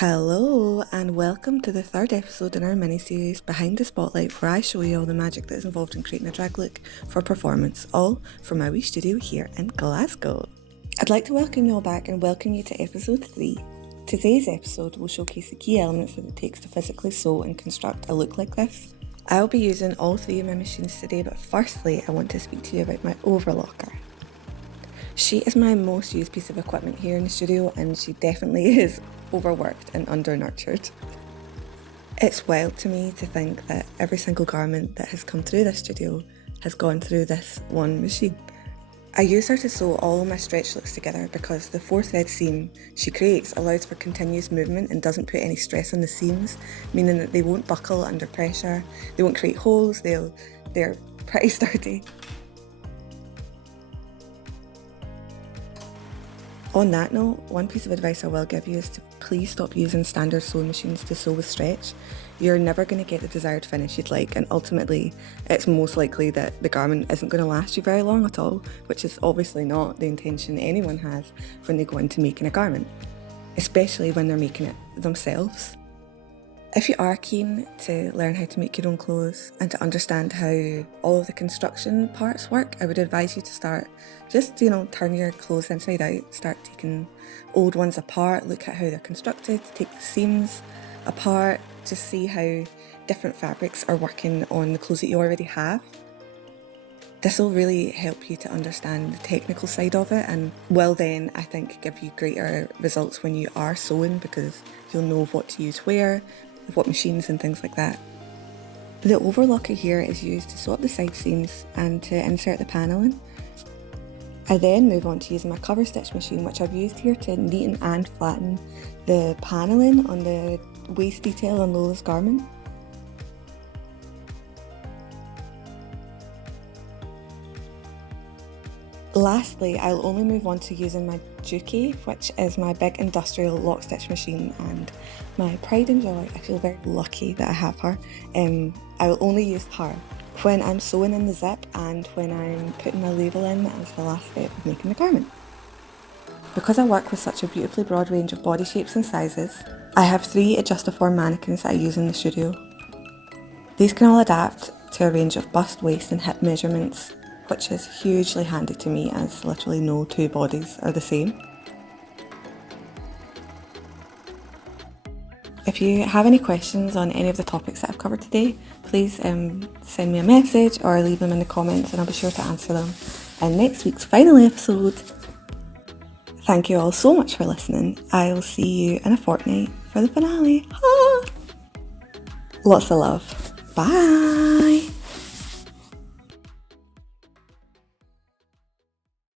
Hello and welcome to the third episode in our mini-series Behind the Spotlight, where I show you all the magic that is involved in creating a drag look for performance, all from my wee studio here in Glasgow. I'd like to welcome you all back and welcome you to episode 3. Today's episode will showcase the key elements that it takes to physically sew and construct a look like this. I'll be using all 3 of my machines today, but firstly I want to speak to you about my overlocker. She is my most used piece of equipment here in the studio, and she definitely is overworked and under-nurtured. It's wild to me to think that every single garment that has come through this studio has gone through this one machine. I use her to sew all my stretch looks together because the 4-thread seam she creates allows for continuous movement and doesn't put any stress on the seams, meaning that they won't buckle under pressure, they won't create holes, they're pretty sturdy. On that note, one piece of advice I will give you is to please stop using standard sewing machines to sew with stretch. You're never going to get the desired finish you'd like, and ultimately it's most likely that the garment isn't going to last you very long at all, which is obviously not the intention anyone has when they go into making a garment, especially when they're making it themselves. If you are keen to learn how to make your own clothes and to understand how all of the construction parts work, I would advise you to start just, turn your clothes inside out, start taking old ones apart, look at how they're constructed, take the seams apart, just see how different fabrics are working on the clothes that you already have. This will really help you to understand the technical side of it, and will then, I think, give you greater results when you are sewing, because you'll know what to use where, what machines and things like that. The overlocker here is used to sew up the side seams and to insert the panelling. I then move on to using my cover stitch machine, which I've used here to neaten and flatten the panelling on the waist detail on Lola's garment. Lastly, I'll only move on to using my Juki, which is my big industrial lock stitch machine and my pride and joy. I feel very lucky that I have her. I will only use her when I'm sewing in the zip and when I'm putting my label in as the last step of making the garment. Because I work with such a beautifully broad range of body shapes and sizes, I have 3 adjustaform mannequins that I use in the studio. These can all adapt to a range of bust, waist and hip measurements, which is hugely handy to me as literally no 2 bodies are the same. If you have any questions on any of the topics that I've covered today, please send me a message or leave them in the comments and I'll be sure to answer them in next week's final episode. Thank you all so much for listening. I'll see you in a fortnight for the finale. Lots of love. Bye!